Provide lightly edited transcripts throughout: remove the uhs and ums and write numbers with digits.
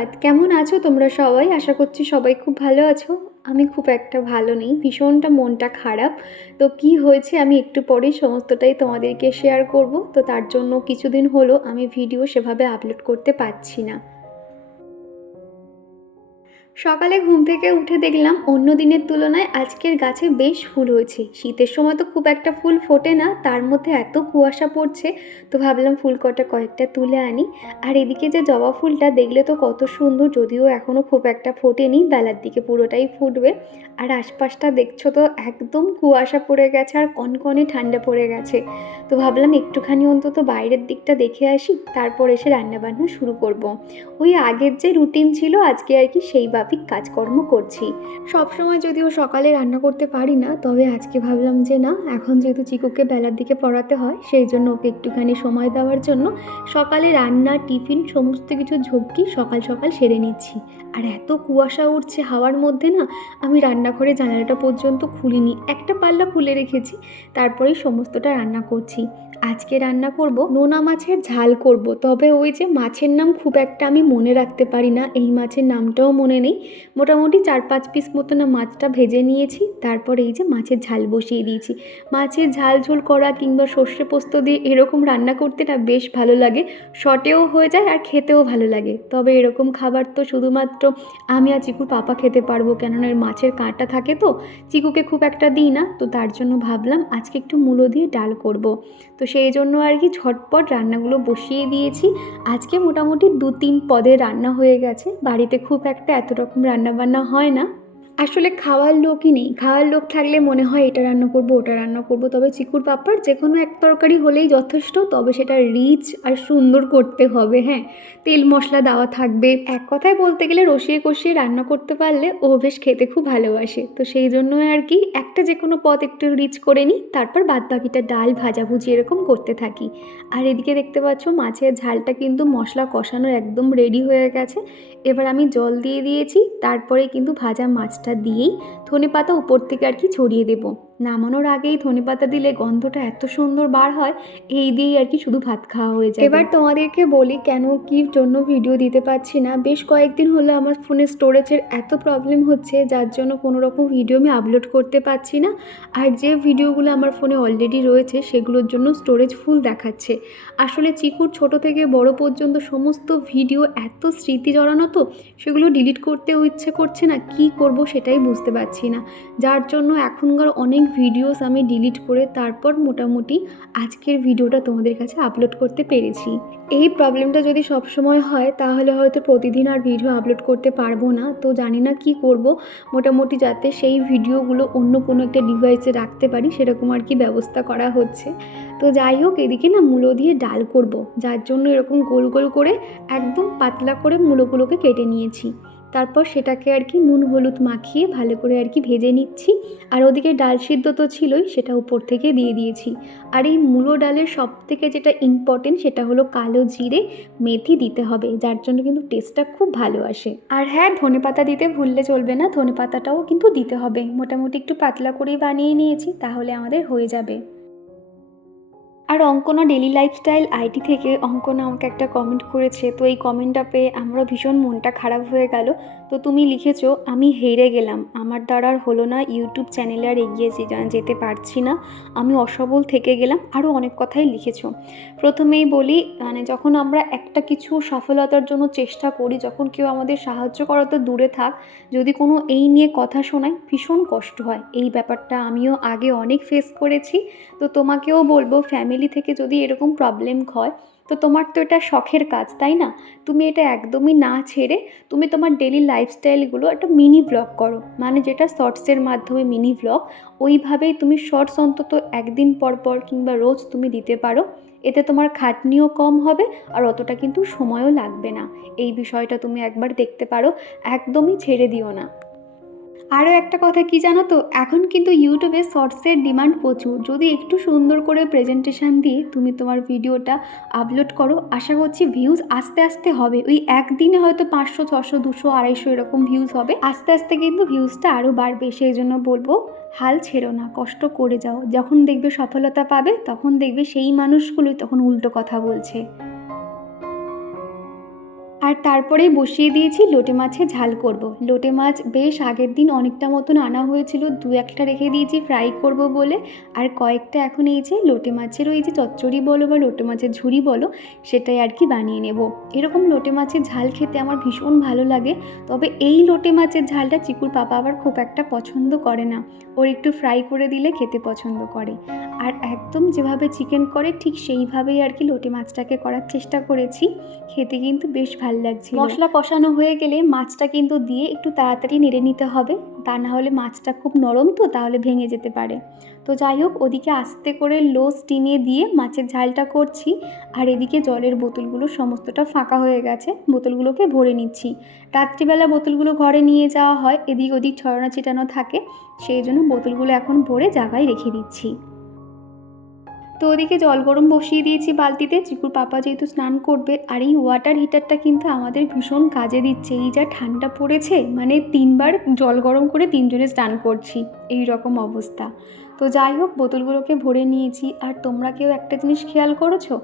সুপ্রভাত। কেমন আছো তোমরা সবাই? আশা করছি সবাই খুব ভালো আছো। আমি খুব একটা ভালো নেই, ভীষণটা মনটা খারাপ। তো কি হয়েছে আমি একটু পরেই সমস্তটাই তোমাদেরকে শেয়ার করব। তো তার জন্য কিছুদিন হলো আমি ভিডিও সেভাবে আপলোড করতে পারছি না। সকালে ঘুম থেকে উঠে দেখলাম অন্য দিনের তুলনায় আজকের গাছে বেশ ফুল হয়েছে। শীতের সময় তো খুব একটা ফুল ফোটে না, তার মধ্যে এত কুয়াশা পড়ছে, তো ভাবলাম ফুল কয়েকটা তুলে আনি। আর এদিকে যে জবা ফুলটা দেখলে তো কত সুন্দর, যদিও এখনও খুব একটা ফোটেনি, বেলার দিকে পুরোটাই ফুটবে। আর আশপাশটা দেখছো তো একদম কুয়াশা পড়ে গেছে আর কনকনে ঠান্ডা পড়ে গেছে। তো ভাবলাম একটুখানি অন্তত বাইরের দিকটা দেখে আসি, তারপর এসে রান্নাবান্না শুরু করব। ওই আগের যে রুটিন ছিল আজকে আর কি সেইভাবেই কাজকর্ম করছি। সবসময় যদিও সকালে রান্না করতে পারি না, তবে আজকে ভাবলাম যে না, এখন যেহেতু চিকুকে বেলার দিকে পড়াতে হয় সেই জন্য ওকে একটুখানি সময় দেওয়ার জন্য সকালে রান্না টিফিন সমস্ত কিছু ঝক্কি সকাল সকাল সেরে নিচ্ছি। আর এত কুয়াশা উঠছে হাওয়ার মধ্যে না, আমি রান্নাঘরে জানালাটা পর্যন্ত খুলিনি, একটা পাল্লা খুলে রেখেছি, তারপরেই সমস্তটা রান্না করছি। আজকে রান্না করব নোনা মাছের ঝাল করব, তবে ওই যে মাছের নাম খুব একটা আমি মনে রাখতে পারি না, এই মাছের নামটাও মনে নেই। মোটামুটি 4-5 পিস মতো না মাছটা ভেজে নিয়েছি, তারপর এই যে মাছের ঝাল বসিয়ে দিয়েছি। মাছের ঝাল ঝোল করা কিংবা সর্ষে পোস্ত দিয়ে এরকম রান্না করতে না বেশ ভালো লাগে, শর্টেও হয়ে যায় আর খেতেও ভালো লাগে। তবে এরকম খাবার তো শুধুমাত্র আমি আর চিকুর পাপা খেতে পারবো, কেননা এর মাছের কাঁটা থাকে তো, চিকুকে খুব একটা দিই না, তো তার জন্য ভাবলাম আজকে একটু মূলো দিয়ে ডাল করব। তো সেই জন্য আর কি ঝটপট রান্নাগুলো বসিয়ে দিয়েছি। আজকে মোটামুটি 2-3 পদের রান্না হয়ে গেছে, বাড়িতে খুব একটা এত রকম রান্নাবান্না হয় না। আসলে খাওয়ার লোকই নেই, খাওয়ার লোক থাকলে মনে হয় এটা রান্না করবো ওটা রান্না করবো, তবে চিকুর পাপার যে কোনো এক তরকারি হলেই যথেষ্ট, তবে সেটা রিচ আর সুন্দর করতে হবে। হ্যাঁ, তেল মশলা দেওয়া থাকবে, এক কথায় বলতে গেলে রসিয়ে কষিয়ে রান্না করতে পারলে ও বেশ খেতে খুব ভালোবাসে। তো সেই জন্য আর কি একটা যে কোনো পদ একটু রিচ করে নিই, তারপর বাদ বাকিটা ডাল ভাজাভুজি এরকম করতে থাকি। আর এদিকে দেখতে পাচ্ছ মাছের ঝালটা কিন্তু মশলা কষানোর একদম রেডি হয়ে গেছে। এবার আমি জল দিয়ে দিয়েছি, তারপরে কিন্তু ভাজা মাছটা দিয়েই ধনেপাতা উপর থেকে আর কি ছড়িয়ে দেব। নামানোর আগেই ধনেপাতা দিলে গন্ধটা এত সুন্দর বার হয়, এই দিয়েই আর কি শুধু ভাত খাওয়া হয়ে যায়। এবার তোমাদেরকে বলি কেন কি জন্য ভিডিও দিতে পারছি না। বেশ কয়েকদিন হলো আমার ফোনে স্টোরেজের এত প্রবলেম হচ্ছে, যার জন্য কোনো রকম ভিডিও আমি আপলোড করতে পারছি না। আর যে ভিডিওগুলো আমার ফোনে অলরেডি রয়েছে সেগুলোর জন্য স্টোরেজ ফুল দেখাচ্ছে। আসলে চিকুর ছোট থেকে বড় পর্যন্ত সমস্ত ভিডিও এত স্মৃতি জড়ানো, তো সেগুলো ডিলিট করতেও ইচ্ছে করছে না, কি করব সেটাই বুঝতে পারছি না। যার জন্য এখনকার অনেক ভিডিওস আমি ডিলিট করে তারপর মোটামুটি আজকের ভিডিওটা তোমাদের কাছে আপলোড করতে পেরেছি। এই প্রবলেমটা যদি সব সময় হয় তাহলে হয়তো প্রতিদিন আর ভিডিও আপলোড করতে পারবো না, তো জানি না কি করব। মোটামুটি যাতে সেই ভিডিওগুলো অন্য কোনো একটা ডিভাইসে রাখতে পারি সেরকম আর কি ব্যবস্থা করা হচ্ছে। তো যাই হোক, এদিকে না মূলো দিয়ে ডাল করব, যার জন্য এরকম গোল গোল করে একদম পাতলা করে মূলোগুলোকে কেটে নিয়েছি। তারপর সেটাকে আর কি নুন হলুদ মাখিয়ে ভালো করে আর কি ভেজে নিচ্ছি। আর ওদিকে ডাল সিদ্ধ তো ছিলই, সেটা উপর থেকে দিয়ে দিয়েছি। আর এই মূলো ডালের সব থেকে যেটা ইম্পর্টেন্ট সেটা হলো কালো জিরে মেথি দিতে হবে, যার জন্য কিন্তু টেস্টটা খুব ভালো আসে। আর হ্যাঁ, ধনেপাতা দিতে ভুললে চলবে না, ধনেপাতাটাও কিন্তু দিতে হবে। মোটামুটি একটু পাতলা করেই বানিয়ে নিয়েছি, তাহলে আমাদের হয়ে যাবে। আর অঙ্কনা ডেলি লাইফস্টাইল আইটি থেকে অঙ্কনা আমাকে একটা কমেন্ট করেছে, তো এই কমেন্টটা পেয়ে আমরা ভীষণ মনটা খারাপ হয়ে গেল। তো তুমি লিখেছো, আমি হেরে গেলাম, আমার দ্বারা আর হলো না, ইউটিউব চ্যানেলে আর এগিয়ে যেতে পারছি না, আমি অসবল থেকে গেলাম, আরও অনেক কথাই লিখেছো। প্রথমেই বলি, মানে যখন আমরা একটা কিছু সফলতার জন্য চেষ্টা করি, যখন কেউ আমাদের সাহায্য করা তো দূরে থাক, যদি কোনো এই নিয়ে কথা শোনায় ভীষণ কষ্ট হয়। এই ব্যাপারটা আমিও আগে অনেক ফেস করেছি। তো তোমাকেও বলবো, ফ্যামিলি থেকে যদি এরকম প্রবলেম হয়, তো তোমার তো এটা শখের কাজ, তাই না? তুমি এটা একদমই না ছেড়ে তুমি তোমার ডেলি লাইফস্টাইলগুলো একটা মিনি ব্লগ করো, মানে যেটা শর্টসের মাধ্যমে মিনি ব্লগ, ওইভাবেই তুমি শর্টস অন্তত একদিন পর পর কিংবা রোজ তুমি দিতে পারো। এতে তোমার খাটনিও কম হবে আর অতটা কিন্তু সময়ও লাগবে না। এই বিষয়টা তুমি একবার দেখতে পারো, একদমই ছেড়ে দিও না। আরও একটা কথা কি জানো তো, এখন কিন্তু ইউটিউবে শর্টসের ডিমান্ড প্রচুর। যদি একটু সুন্দর করে প্রেজেন্টেশন দিয়ে তুমি তোমার ভিডিওটা আপলোড করো, আশা করছি ভিউজ আস্তে আস্তে হবে। ওই একদিনে হয়তো 500, 600, 200, 250 এরকম ভিউজ হবে, আস্তে আস্তে কিন্তু ভিউজটা আরও বাড়বে। সেই জন্য বলবো, হাল ছেড়ো না, কষ্ট করে যাও, যখন দেখবে সফলতা পাবে তখন দেখবে সেই মানুষগুলোই তখন উল্টো কথা বলছে। আর তারপরেই বসিয়ে দিয়েছি লোটে মাছের ঝাল করব। লোটে মাছ বেশ আগের দিন অনেকটা মতন আনা হয়েছিল, 2-1টা রেখে দিয়েছি ফ্রাই করব বলে। আর কয়েকটা এখন এই যে লোটে মাছের ওই যে চচ্চড়ি বলো বা লোটে মাছের ঝুড়ি বলো, সেটাই আর কি বানিয়ে নেব। এরকম লোটে মাছের ঝাল খেতে আমার ভীষণ ভালো লাগে। তবে এই লোটে মাছের ঝালটা চিকুর পাপা আবার খুব একটা পছন্দ করে না, ওর একটু ফ্রাই করে দিলে খেতে পছন্দ করে। আর একদম যেভাবে চিকেন করে ঠিক সেইভাবেই আর কি লোটে মাছটাকে করার চেষ্টা করেছি। খেতে কিন্তু বেশ ভালো লাগছে। মশলা কষানো হয়ে গেলে মাছটা কিন্তু দিয়ে একটু তাড়াতাড়ি নেড়ে নিতে হবে, তা না হলে মাছটা খুব নরম তো, তাহলে ভেঙে যেতে পারে। তো যাই হোক, ওদিকে আস্তে করে লো স্টিমে দিয়ে মাছের ঝালটা করছি। আর এদিকে জলের বোতলগুলো সমস্তটা ফাঁকা হয়ে গেছে, বোতলগুলোকে ভরে নিচ্ছি। রাত্রিবেলা বোতলগুলো ঘরে নিয়ে যাওয়া হয়, এদিক ওদিক ছড়ানো ছিটানো থাকে, সেই জন্য বোতলগুলো এখন ভরে জায়গায় রেখে দিচ্ছি। তো ওদিকে জল গরম বসিয়ে দিয়েছি বালতিতে, চিকুর পাপা যেহেতু স্নান করবে। আর এই ওয়াটার হিটারটা কিন্তু আমাদের ভীষণ কাজে দিচ্ছে। এই যা ঠান্ডা পড়েছে, মানে 3বার জল গরম করে 3জনে স্নান করছি, এই রকম অবস্থা। তো যাই হোক, বোতলগুলোকে ভরে নিয়েছি। আর তোমরা কেউ একটা জিনিস খেয়াল করেছো,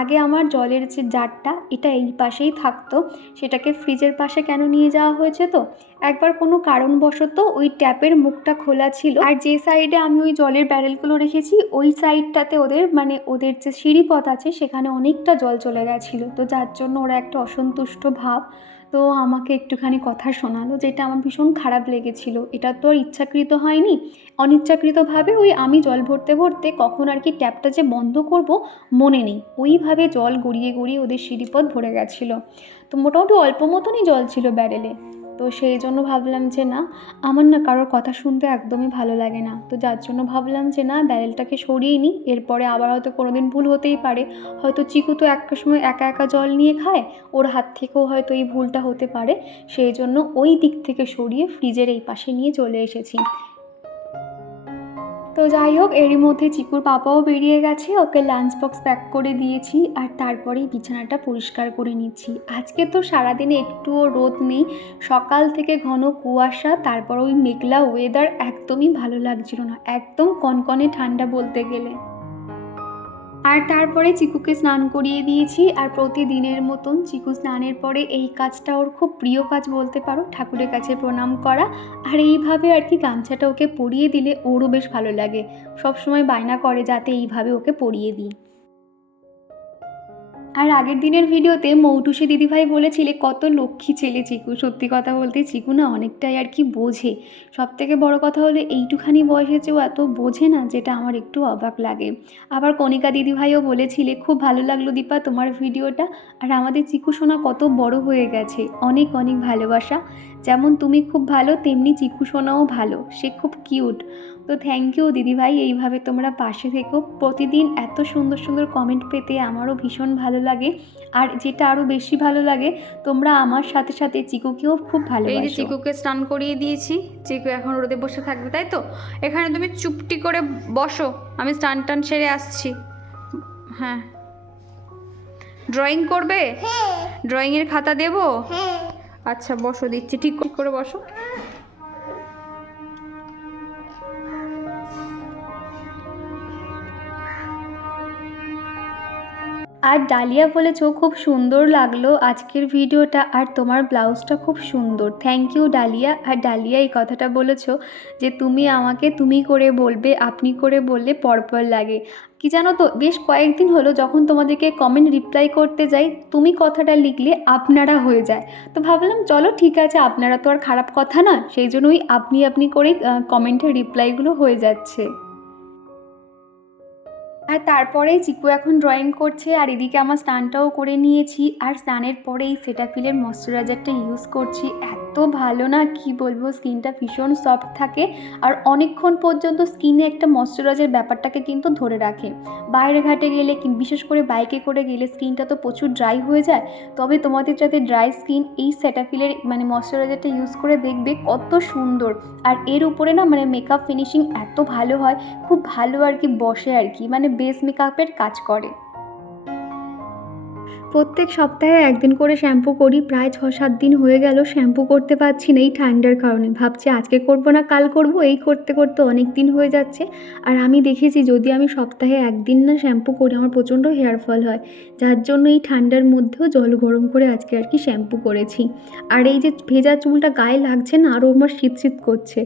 আগে আমার জলের যে জারটা এটা এই পাশেই থাকতো, সেটাকে ফ্রিজের পাশে কেন নিয়ে যাওয়া হয়েছে? তো একবার কোনো কারণবশত ওই ট্যাপের মুখটা খোলা ছিল, আর যে সাইডে আমি ওই জলের ব্যারেলগুলো রেখেছি ওই সাইডটাতে ওদের যে সিঁড়িপথ আছে সেখানে অনেকটা জল চলে গেছিলো। তো যার জন্য ওরা একটা অসন্তুষ্ট ভাব, তো আমাকে একটুখানি কথা শোনালো, যেটা আমার ভীষণ খারাপ লেগেছিল। এটা তো আর ইচ্ছাকৃত হয়নি, অনিচ্ছাকৃতভাবে ওই আমি জল ভরতে ভরতে কখন আর কি ট্যাপটা যে বন্ধ করব মনে নেই, ওইভাবে জল গড়িয়ে গড়িয়ে ওদের সিঁড়িপথ ভরে গেছিলো। তো মোটামুটি অল্প মতনই জল ছিল ব্যারেলে। তো সেই জন্য ভাবলাম যে না, আমার না কারোর কথা শুনতে একদমই ভালো লাগে না। তো যার জন্য ভাবলাম যে না, ব্যারেলটাকে সরিয়ে নিই, এরপরে আবার হয়তো কোনো দিন ভুল হতেই পারে। হয়তো চিকু তো একটা সময় একা একা জল নিয়ে খায়, ওর হাত থেকেও হয়তো এই ভুলটা হতে পারে। সেই জন্য ওই দিক থেকে সরিয়ে ফ্রিজের এই পাশে নিয়ে চলে এসেছি। তো যাই হোক, এরই মধ্যে চিকুর পাপাও বেরিয়ে গেছে, ওকে লাঞ্চ বক্স প্যাক করে দিয়েছি। আর তারপরেই বিছানাটা পরিষ্কার করে নিচ্ছি। আজকে তো সারাদিনে একটুও রোদ নেই, সকাল থেকে ঘন কুয়াশা, তারপর ওই মেঘলা ওয়েদার, একদমই ভালো লাগছিল না, একদম কনকনে ঠান্ডা বলতে গেলে। আর তারপরে চিকুকে স্নান করিয়ে দিয়েছি। আর প্রতিদিনের মতন চিকু স্নানের পরে এই কাজটা ওর খুব প্রিয় কাজ বলতে পারো, ঠাকুরের কাছে প্রণাম করা। আর এইভাবে আর কি গামছাটা ওকে পরিয়ে দিলে ওরও বেশ ভালো লাগে, সবসময় বায়না করে যাতে এইভাবে ওকে পরিয়ে দিই। আর আগের দিনের ভিডিওতে মৌটুসি দিদিভাই বলেছিলে কত লক্ষ্মী ছেলে চিকু। সত্যি কথা বলতে চিকু না অনেকটাই আর কি বোঝে। সবথেকে বড় কথা হলো এইটুখানি বয়সে চেয়েও এত বোঝে না, যেটা আমার একটু অবাক লাগে। আবার কণিকা দিদিভাইও বলেছিলে খুব ভালো লাগলো দীপা তোমার ভিডিওটা। আর আমাদের চিকু সোনা কত বড় হয়ে গেছে, অনেক অনেক ভালোবাসা। যেমন তুমি খুব ভালো, তেমনি চিকু সোনাও ভালো, সে খুব কিউট। তো থ্যাংক ইউ দিদিভাই, এইভাবে তোমরা পাশে থেকো। প্রতিদিন এত সুন্দর সুন্দর কমেন্ট পেতে আমারও ভীষণ ভালো লাগে। আর যেটা আরও বেশি ভালো লাগে, তোমরা আমার সাথে সাথে চিকুকেও খুব ভালোবাসো। এই যে চিকুকে স্নান করিয়ে দিয়েছি, চিকু এখন রোদে বসে থাকবে, তাই তো? এখানে তুমি চুপটি করে বসো, আমি স্নান টান সেরে আসছি। হ্যাঁ, ড্রয়িং করবে? ড্রয়িংয়ের খাতা দেবো? আচ্ছা বসো, দিচ্ছি, ঠিক করে বসো। আর ডালিয়া বলেছো খুব সুন্দর লাগলো আজকের ভিডিওটা, আর তোমার ব্লাউজটা খুব সুন্দর। Thank you Dalia. আর ডালিয়া এই কথাটা বলেছো যে তুমি আমাকে তুমি করে বলবে, আপনি করে বললে পরপর লাগে। কি জানো তো, বেশ কয়েকদিন হলো যখন তোমাদেরকে কমেন্ট রিপ্লাই করতে যাই, তুমি কথাটা লিখলে আপনারা হয়ে যায়। তো ভাবলাম চলো ঠিক আছে, আপনারা তো আর খারাপ কথা না, সেই জন্য ওই আপনি আপনি করেই কমেন্টের রিপ্লাইগুলো হয়ে যাচ্ছে। আর তারপরেই চিকু এখন ড্রয়িং করছে, আর এদিকে আমার স্নানটাও করে নিয়েছি। আর স্নানের পরে এই সেটাফিলের ময়শ্চারাইজারটা ইউজ করছি, এত ভালো না কি বলবো, স্কিনটা ভীষণ সফট থাকে। আর অনেকক্ষণ পর্যন্ত স্কিনে একটা ময়শ্চারাইজার ব্যাপারটাকে কিন্তু ধরে রাখে। বাইরে ঘাটে গেলে, বিশেষ করে বাইকে করে গেলে স্কিনটা তো প্রচুর ড্রাই হয়ে যায়। তবে তোমাদের যাতে ড্রাই স্কিন, এই সেটাফিলের ময়শ্চারাইজারটা ইউজ করে দেখবে কত সুন্দর। আর এর উপরে না মেকআপ ফিনিশিং এত ভালো হয়, খুব ভালো আর কি বসে আর কি, বেস মেকআপের কাজ করে। প্রত্যেক সপ্তাহে একদিন করে শ্যাম্পু করি, প্রায় ৬-৭ দিন হয়ে গেল শ্যাম্পু করতে পারছি না এই ঠান্ডার কারণে। ভাবছি আজকে করব না কাল করব, এই করতে করতে অনেক দিন হয়ে যাচ্ছে। আর আমি দেখেছি যদি আমি সপ্তাহে একদিন না শ্যাম্পু করি আমার প্রচণ্ড হেয়ার ফল হয়, যার জন্য এই ঠান্ডার মধ্যেও জল গরম করে আজকে আর কি শ্যাম্পু করেছি। আর এই যে ভেজা চুলটা গায়ে লাগছে না, আরও আমার শীত শীত করছে,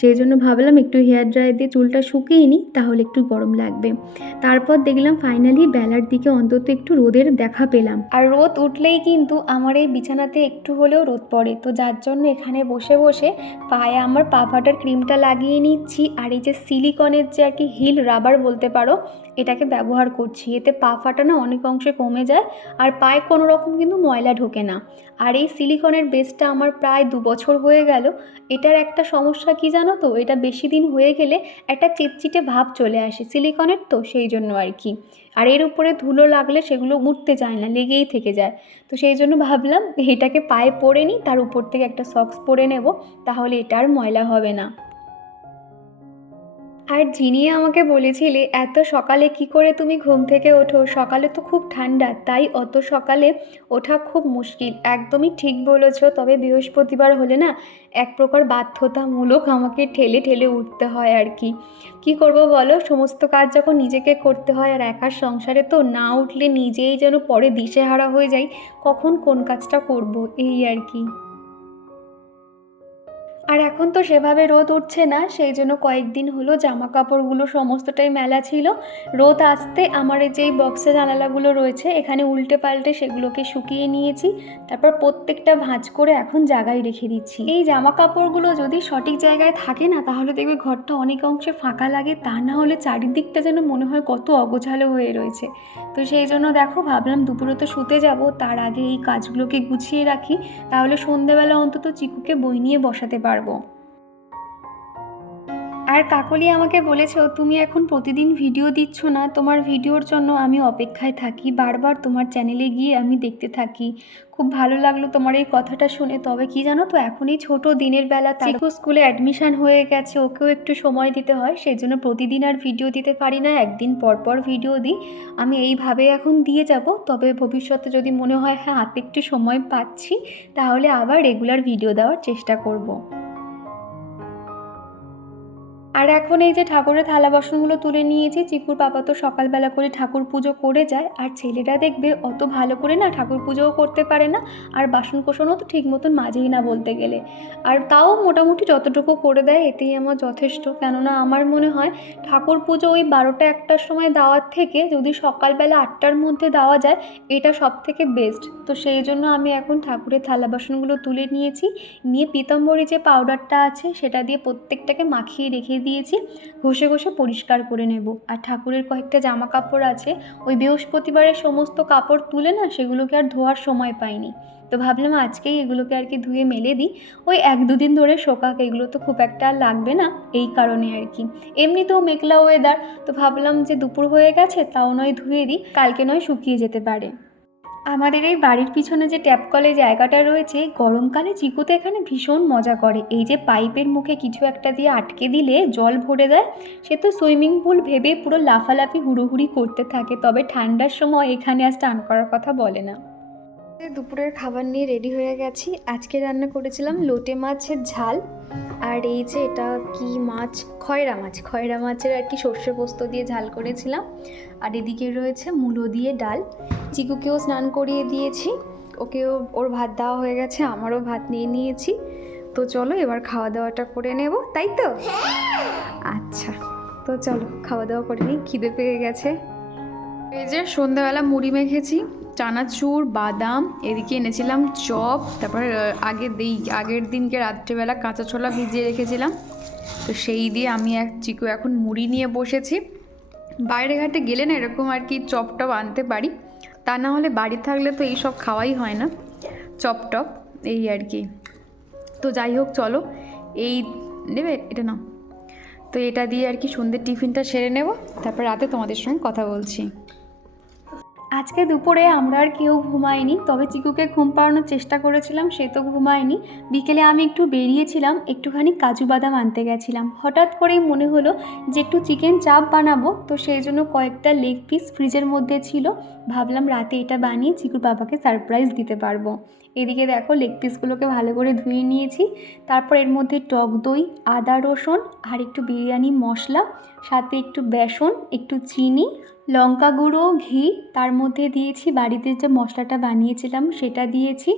সেই জন্য ভাবলাম একটু হেয়ার ড্রায়ার দিয়ে চুলটা শুকিয়ে নিই, তাহলে একটু গরম লাগবে। তারপর দেখলাম ফাইনালি বেলার দিকে অন্তত একটু রোদের দেখা পেলাম। আর রোদ উঠলেই কিন্তু আমার এই বিছানাতে একটু হলেও রোদ পড়ে, তো যার জন্য এখানে বসে বসে পায়ে আমার পা ফাটার ক্রিমটা লাগিয়ে নিচ্ছি। আর এই যে সিলিকনের যে আর কি হিল রাবার বলতে পারো, এটাকে ব্যবহার করছি। এতে পা ফাটা না অনেক অংশে কমে যায় আর পায়ে কোনো রকম কিন্তু ময়লা ঢোকে না। আর এই সিলিকনের বেসটা আমার প্রায় 2 বছর হয়ে গেল। এটার একটা সমস্যা কি জানো তো, এটা বেশি দিন হয়ে গেলে একটা চিটচিটে ভাব চলে আসে, সিলিকনের তো সেই জন্য আর কি। আর এর উপরে ধুলো লাগলে সেগুলো উঠতে চায় না, লেগেই থেকে যায়। তো সেই জন্য ভাবলাম এটাকে পায়ে পরে নিই, তার উপর থেকে একটা সক্স পরে নেব, তাহলে এটা আর ময়লা হবে না। আর জিনিয়া আমাকে বলেছিলে এত সকালে কি করে তুমি ঘুম থেকে ওঠো, সকালে তো খুব ঠান্ডা, তাই অত সকালে ওঠা খুব মুশকিল। একদমই ঠিক বলেছ, তবে বৃহস্পতিবার হলে না এক প্রকার বাধ্যতামূলক আমাকে ঠেলে ঠেলে উঠতে হয় আর কি। কী করবো বলো, সমস্ত কাজ যখন নিজেকে করতে হয় আর একার সংসারে তো না উঠলে নিজেই যেন পরে দিশেহারা হয়ে যাই কখন কোন কাজটা করব, এই আর কি। আর এখন তো সেভাবে রোদ উঠছে না, সেই জন্য কয়েকদিন হলো জামা কাপড়গুলো সমস্তটাই মেলা ছিল। রোদ আসতে আমার এই যেই বক্সে জানালাগুলো রয়েছে এখানে উল্টে পাল্টে সেগুলোকে শুকিয়ে নিয়েছি, তারপর প্রত্যেকটা ভাঁজ করে এখন জায়গায় রেখে দিচ্ছি। এই জামা কাপড়গুলো যদি সঠিক জায়গায় থাকে না তাহলে দেখবে ঘরটা অনেক অংশে ফাঁকা লাগে, তা না হলে চারিদিকটা যেন মনে হয় কত অগোছালো হয়ে রয়েছে। তো সেই জন্য দেখো ভাবলাম দুপুরে তো শুতে যাব, তার আগে এই কাজগুলোকে গুছিয়ে রাখি, তাহলে সন্ধ্যেবেলা অন্তত চিকুকে বই নিয়ে বসাতে পারবো। আর কাকলি আমাকে বলেছো তুমি এখন প্রতিদিন ভিডিও দিচ্ছ না, তোমার ভিডিওর জন্য আমি অপেক্ষায় থাকি, বারবার তোমার চ্যানেলে গিয়ে আমি দেখতে থাকি। খুব ভালো লাগলো তোমার এই কথাটা শুনে। তবে কি জানো তো, এখন এই ছোটো দিনের বেলা চিকু স্কুলে অ্যাডমিশান হয়ে গেছে, ওকেও একটু সময় দিতে হয়, সেই জন্য প্রতিদিন আর ভিডিও দিতে পারি না, একদিন পর পর ভিডিও দিই। আমি এইভাবে এখন দিয়ে যাব, তবে ভবিষ্যতে যদি মনে হয় হ্যাঁ হাতে একটু সময় পাচ্ছি তাহলে আবার রেগুলার ভিডিও দেওয়ার চেষ্টা করব। আর এখন এই যে ঠাকুরের থালা বাসনগুলো তুলে নিয়েছি, চিকুর পাপা তো সকালবেলা করে ঠাকুর পুজো করে যায়, আর ছেলেরা দেখবে অত ভালো করে না ঠাকুর পুজোও করতে পারে না, আর বাসন কোসনও তো ঠিক মতন মাজেই না বলতে গেলে। আর তাও মোটামুটি যতটুকু করে দেয় এতেই আমার যথেষ্ট, কেননা আমার মনে হয় ঠাকুর পুজো ওই 12টা-1টার সময় দেওয়ার থেকে যদি সকালবেলা 8টার মধ্যে দেওয়া যায় এটা সব থেকে বেস্ট। তো সেই জন্য আমি এখন ঠাকুরের থালা বাসনগুলো তুলে নিয়েছি, নিয়ে পীতাম্বরী যে পাউডারটা আছে সেটা দিয়ে প্রত্যেকটাকে মাখিয়ে রেখে দিয়েছি, ঘষে ঘষে পরিষ্কার করে নেব। আর ঠাকুরের কয়েকটা জামা কাপড় আছে, ওই বৃহস্পতিবারের সমস্ত কাপড় তুলে না সেগুলোকে আর ধোয়ার সময় পাইনি, তো ভাবলাম আজকেই এগুলোকে আর কি ধুয়ে মেলে দিই, ওই 1-2 দিন ধরে শোকাক, এগুলো তো খুব একটা আর লাগবে না এই কারণে আর কি। এমনিতেও মেঘলা ওয়েদার, তো ভাবলাম যে দুপুর হয়ে গেছে তাও নয় ধুয়ে দিই, কালকে নয় শুকিয়ে যেতে পারে। আমাদের এই বাড়ির পিছনে যে ট্যাপ কলে জায়গাটা রয়েছে, গরমকালে চিকু তো এখানে ভীষণ মজা করে, এই যে পাইপের মুখে কিছু একটা দিয়ে আটকে দিলে জল ভরে দেয়, সে তো সুইমিং পুল ভেবে পুরো লাফালাফি হুড়োহুড়ি করতে থাকে, তবে ঠান্ডার সময় এখানে আর স্নান করার কথা বলে না। দুপুরের খাবার নিয়ে রেডি হয়ে গেছি। আজকে রান্না করেছিলাম লোটে মাছের ঝাল, আর এই যে এটা কি মাছ, খয়রা মাছের আর কি সর্ষে পোস্ত দিয়ে ঝাল করেছিলাম। আর এদিকে রয়েছে মূলো দিয়ে ডাল। চিকুকেও স্নান করিয়ে দিয়েছি, ওকেও ওর ভাত দেওয়া হয়ে গেছে, আমারও ভাত নিয়ে নিয়েছি। তো চলো এবার খাওয়া দাওয়াটা করে নেব, তাই তো? আচ্ছা, তো চলো খাওয়া দাওয়া করে নিই, খিদে পেয়ে গেছে। এই যে সন্ধ্যাবেলা মুড়ি মেখেছি, চানাচুর, বাদাম, এদিকে এনেছিলাম চপ, তারপর আগের দিনকে রাত্রেবেলা কাঁচা ছোলা ভিজিয়ে রেখেছিলাম, তো সেই দিয়ে আমি চিকু এখন মুড়ি নিয়ে বসেছি। বাইরে ঘাটে গেলে না এরকম আর কি চপ টপ আনতে পারি, তা না হলে বাড়ি থাকলে তো এইসব খাওয়াই হয় না, চপ টপ এই আর কি। তো যাই হোক চলো, এই নেবে এটা নাও, তো এটা দিয়ে আর কি সন্ধ্যের টিফিনটা সেরে নেব, তারপর রাতে তোমাদের সঙ্গে কথা বলছি। আজকে দুপুরে আমরা আর কেউ ঘুমাইনি, তবে চিকুকে ঘুম পাড়ানোর চেষ্টা করেছিলাম, সে তো ঘুমায়নি। বিকেলে আমি একটু বেরিয়েছিলাম, একটুখানি কাজু বাদাম আনতে গেছিলাম। হঠাৎ করেই মনে হলো যে একটু চিকেন চাপ বানাবো, তো সেই জন্য কয়েকটা লেগ পিস ফ্রিজের মধ্যে ছিল। ভাবলাম রাতে এটা বানিয়ে চিকুর বাবাকে সারপ্রাইজ দিতে পারবো। এদিকে দেখো লেগ পিসগুলোকে ভালো করে ধুয়ে নিয়েছি। তারপর এর মধ্যে টক দই, আদা রসুন আর একটু বিরিয়ানি মশলা, সাথে একটু বেসন, একটু চিনি, লঙ্কা গুঁড়ো, ঘি, তার মধ্যে দিয়েছি বাড়িতে যে মশলাটা বানিয়েছিলাম সেটা দিয়েছি,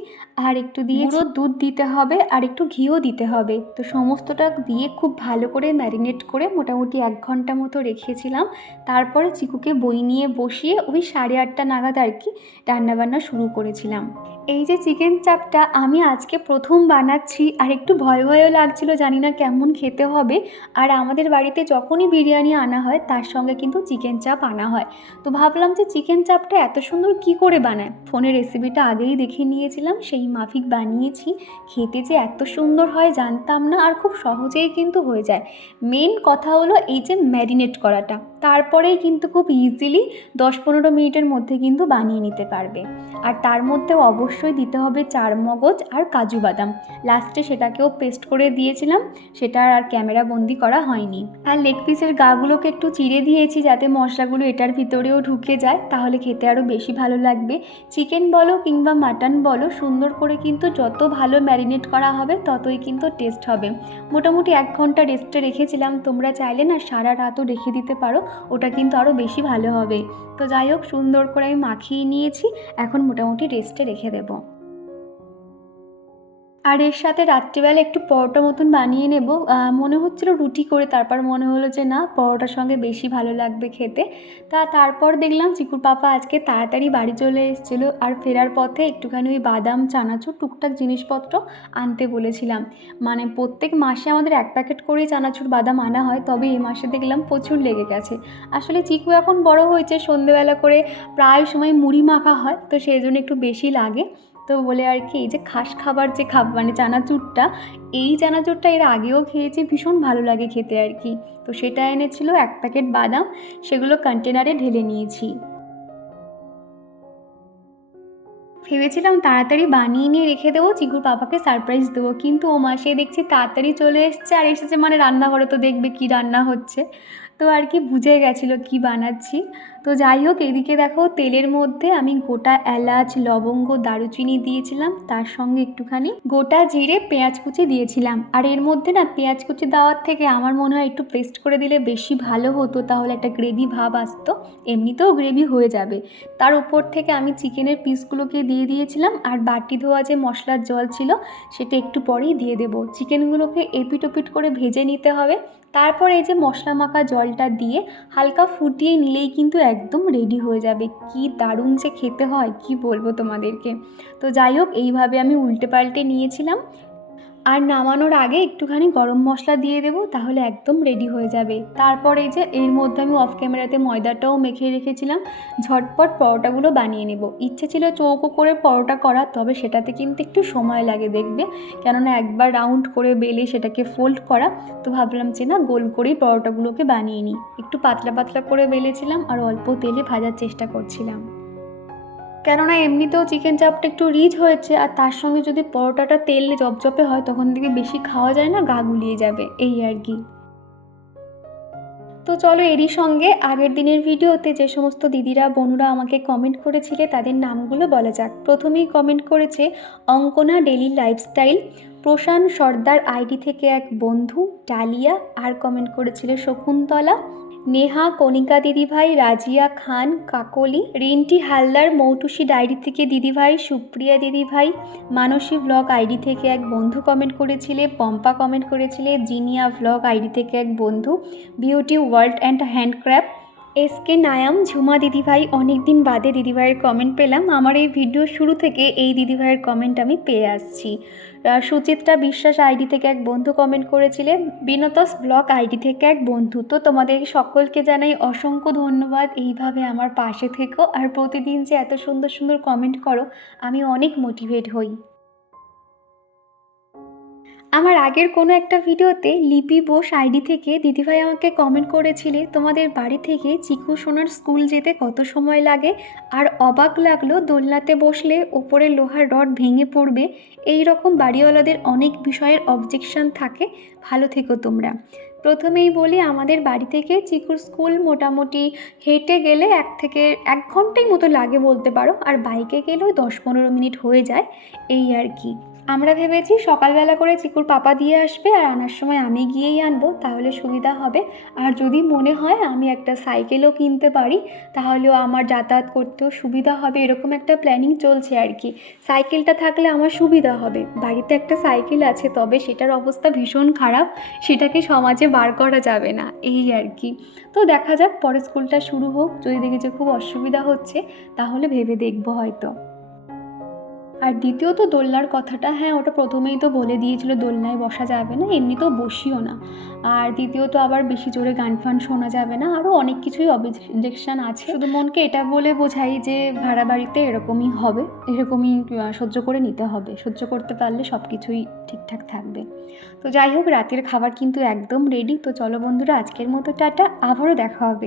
আর একটু দিয়েছি দুধ দিতে হবে, আর একটু ঘিও দিতে হবে। তো সমস্তটা দিয়ে খুব ভালো করে ম্যারিনেট করে মোটামুটি 1 ঘন্টা মতো রেখেছিলাম। তারপরে চিকুকে বই নিয়ে বসিয়ে ওই 8:30 নাগাদ আর কি রান্নাবান্না শুরু করেছিলাম। এই যে চিকেন চাপটা আমি আজকে প্রথম বানাচ্ছি, আর একটু ভয় ভয়ও লাগছিল, জানি না কেমন খেতে হবে। আর আমাদের বাড়িতে যখনই বিরিয়ানি আনা হয় তার সঙ্গে কিন্তু চিকেন চাপ আনা হয়। তো ভাবলাম যে চিকেন চাপটা এত সুন্দর কি করে বানায়, ফোনে রেসিপিটা আগেই দেখে নিয়েছিলাম, সেই মাফিক বানিয়েছি। খেতে যে এত সুন্দর হয় জানতাম না, আর খুব সহজেই কিন্তু হয়ে যায়। মেন কথা হলো এই যে ম্যারিনেট করাটা, তারপরেই কিন্তু খুব ইজিলি 10-15 মিনিটের মধ্যে কিন্তু বানিয়ে নিতে পারবে। আর তার মধ্যেও অবশ্যই দিতে হবে চারমগজ আর কাজু বাদাম। লাস্টে সেটাকেও পেস্ট করে দিয়েছিলাম, সেটা আর ক্যামেরা বন্দি করা হয়নি। আর লেগ পিসের গাগুলোকে একটু চিড়ে দিয়েছি যাতে মশলাগুলো এটার ভিতরেও ঢুকে যায়, তাহলে খেতে আরও বেশি ভালো লাগবে। চিকেন বলো কিংবা মাটন বলো, সুন্দর করে কিন্তু যত ভালো ম্যারিনেট করা হবে ততই কিন্তু টেস্ট হবে। মোটামুটি 1 ঘন্টা রেস্টে রেখেছিলাম, তোমরা চাইলে না সারা রাতও রেখে দিতে পারো, ওটা কিন্তু আরও বেশি ভালো হবে। তো যাই হোক, সুন্দর করে আমি মাখিয়ে নিয়েছি, এখন মোটামুটি রেস্টে রেখে দেবো। আর এর সাথে রাত্রিবেলা একটু পরোটা মতন বানিয়ে নেব। মনে হচ্ছিল রুটি করে, তারপর মনে হলো যে না, পরোটার সঙ্গে বেশি ভালো লাগবে খেতে। তারপর দেখলাম চিকুর পাপা আজকে তাড়াতাড়ি বাড়ি চলে এসেছিলো, আর ফেরার পথে একটুখানি ওই বাদাম, চানাচুর, টুকটাক জিনিসপত্র আনতে বলেছিলাম। মানে প্রত্যেক মাসে আমাদের 1 প্যাকেট করেই চানাচুর বাদাম আনা হয়, তবে এই মাসে দেখলাম প্রচুর লেগে গেছে। আসলে চিকু এখন বড় হয়েছে, সন্ধেবেলা করে প্রায় সময় মুড়ি মাখা হয়, তো সেই জন্য একটু বেশি লাগে। তো বলে আর কি, এই যে খাস খাবার যে মানে চানাচুরটা, এই চানাচুরটা এর আগেও খেয়েছি, ভীষণ ভালো লাগে খেতে আর কি। তো সেটা এনেছিল 1 প্যাকেট বাদাম, সেগুলো কন্টেনারে ঢেলে নিয়েছি। ভেবেছিলাম তাড়াতাড়ি বানিয়ে নিয়ে রেখে দেবো, চিকুর পাপাকে সারপ্রাইজ দেবো, কিন্তু ও মা সে দেখছি তাড়াতাড়ি চলে এসছে, আর এসেছে মানে রান্নাঘরে তো দেখবে কি রান্না হচ্ছে। তো আর কি বুঝে গেছিলো কি বানাচ্ছি। তো যাই হোক, এদিকে দেখো তেলের মধ্যে আমি গোটা এলাচ, লবঙ্গ, দারুচিনি দিয়েছিলাম, তার সঙ্গে একটুখানি গোটা জিরে, পেঁয়াজ কুচি দিয়েছিলাম। আর এর মধ্যে না পেঁয়াজ কুচি দেওয়ার থেকে আমার মনে হয় একটু পেস্ট করে দিলে বেশি ভালো হতো, তাহলে একটা গ্রেভি ভাব আসতো। এমনিতেও গ্রেভি হয়ে যাবে। তার উপর থেকে আমি চিকেনের পিসগুলোকে দিয়ে দিয়েছিলাম, আর বাটি ধোয়া যে মশলার জল ছিল সেটা একটু পরেই দিয়ে দেবো। চিকেনগুলোকে এপিট ওপিট করে ভেজে নিতে হবে। তারপর এই যে মশলা মাখা জলটা দিয়ে হালকা ফুটিয়ে নিলেই কিন্তু একদম রেডি হয়ে যাবে। কি দারুণ যে খেতে হয়, কি বলবো তোমাদেরকে। তো যাই হোক, এইভাবে আমি উল্টে পাল্টে নিয়েছিলাম। আর নামানোর আগে একটুখানি গরম মশলা দিয়ে দেবো, তাহলে একদম রেডি হয়ে যাবে। তারপর এই যে এর মধ্যে আমি অফ ক্যামেরাতে ময়দাটাও মেখে রেখেছিলাম, ঝটপট পরোটাগুলো বানিয়ে নেব। ইচ্ছে ছিল চৌকো করে পরোটা করা, তবে সেটাতে কিন্তু একটু সময় লাগে দেখবে, কেননা একবার রাউন্ড করে বেলে সেটাকে ফোল্ড করা। তো ভাবলাম যে না, গোল করেই পরোটাগুলোকে বানিয়ে নিই। একটু পাতলা পাতলা করে বেলেছিলাম, আর অল্প তেলে ভাজার চেষ্টা করছিলাম, কেননা এমনিতেও চিকেন চাপটা একটু রিচ হয়েছে, আর তার সঙ্গে যদি পরোটাটা তেল জপজপে হয় তখন থেকে বেশি খাওয়া যায় না, গা গুলিয়ে যাবে, এই আর কি। তো চলো, এরই সঙ্গে আগের দিনের ভিডিওতে যে সমস্ত দিদিরা, বোনুরা আমাকে কমেন্ট করেছিলে তাদের নামগুলো বলা যাক। প্রথমেই কমেন্ট করেছে অঙ্কনা ডেলি লাইফস্টাইল, প্রশান্ত সর্দার আইডি থেকে এক বন্ধু, ডালিয়া, আর কমেন্ট করেছিল শকুন্তলা, নেহা, কণিকা দিদিভাই, রাজিয়া খান, কাকলি, রিন্টি হালদার, মৌটুসি ডায়েরি থেকে দিদিভাই, সুপ্রিয়া দিদিভাই, মানসী ভ্লগ আইডি থেকে এক বন্ধু কমেন্ট করেছিলে, পম্পা কমেন্ট করেছিলে, জিনিয়া ভ্লগ আইডি থেকে এক বন্ধু, beauty world and handcraft, SK Nayam, Jhuma দিদিভাই, অনেক দিন বাদে দিদিভাইয়ের কমেন্ট পেলাম। আমার এই ভিডিও শুরু থেকে এই দিদিভাইয়ের কমেন্ট আমি পেয়ে আসছি। সুচিত্রা বিশ্বাস আইডি থেকে এক বন্ধু কমেন্ট করেছিলে, বিনতস ব্লগ আইডি থেকে এক বন্ধু। তো তোমাদের সকলকে জানাই অসংখ্য ধন্যবাদ, এইভাবে আমার পাশে থেকো, আর প্রতিদিন যে এত সুন্দর সুন্দর কমেন্ট করো, আমি অনেক মোটিভেট হই। আমার আগের কোনো একটা ভিডিওতে লিপি বোস আইডি থেকে দিদিভাই আমাকে কমেন্ট করেছিলে তোমাদের বাড়ি থেকে চিকু সোনার স্কুল যেতে কত সময় লাগে, আর অবাক লাগলো দোলনাতে বসলে ওপরে লোহার রড ভেঙে পড়বে। এই রকম বাড়িওয়ালাদের অনেক বিষয়ের অবজেকশন থাকে। ভালো থেকো তোমরা। প্রথমেই বলি, আমাদের বাড়ি থেকে চিকুর স্কুল মোটামুটি হেঁটে গেলে 1 ঘন্টাই মতো লাগে বলতে পারো, আর বাইকে গেলেও 10-15 মিনিট হয়ে যায়, এই আর কি। আমরা ভেবেছি সকালবেলা করে চিকুর পাপা দিয়ে আসবে আর আনার সময় আমি গিয়েই আনবো, তাহলে সুবিধা হবে। আর যদি মনে হয় আমি একটা সাইকেলও কিনতে পারি তাহলেও আমার যাতায়াত করতেও সুবিধা হবে, এরকম একটা প্ল্যানিং চলছে আর কি। সাইকেলটা থাকলে আমার সুবিধা হবে। বাড়িতে একটা সাইকেল আছে, তবে সেটার অবস্থা ভীষণ খারাপ, সেটাকে সমাজে বার করা যাবে না, এই আর কি। তো দেখা যাক, পরে স্কুলটা শুরু হোক, যদি দেখি যে খুব অসুবিধা হচ্ছে তাহলে ভেবে দেখবো হয়তো। আর দ্বিতীয়ত দোলনার কথাটা, হ্যাঁ ওটা প্রথমেই তো বলে দিয়েছিল দোলনায় বসা যাবে না, এমনিতেও বসিও না। আর দ্বিতীয়ত আবার বেশি জোরে গান ফান শোনা যাবে না, আরও অনেক কিছুই অবজেকশন আছে। শুধু মনকে এটা বলে বোঝাই যে ভাড়া বাড়িতে এরকমই হবে, এরকমই সহ্য করে নিতে হবে, সহ্য করতে পারলে সব কিছুই ঠিকঠাক থাকবে। তো যাই হোক, রাতের খাবার কিন্তু একদম রেডি। তো চলো বন্ধুরা, আজকের মতো টাটা, আবারও দেখা হবে।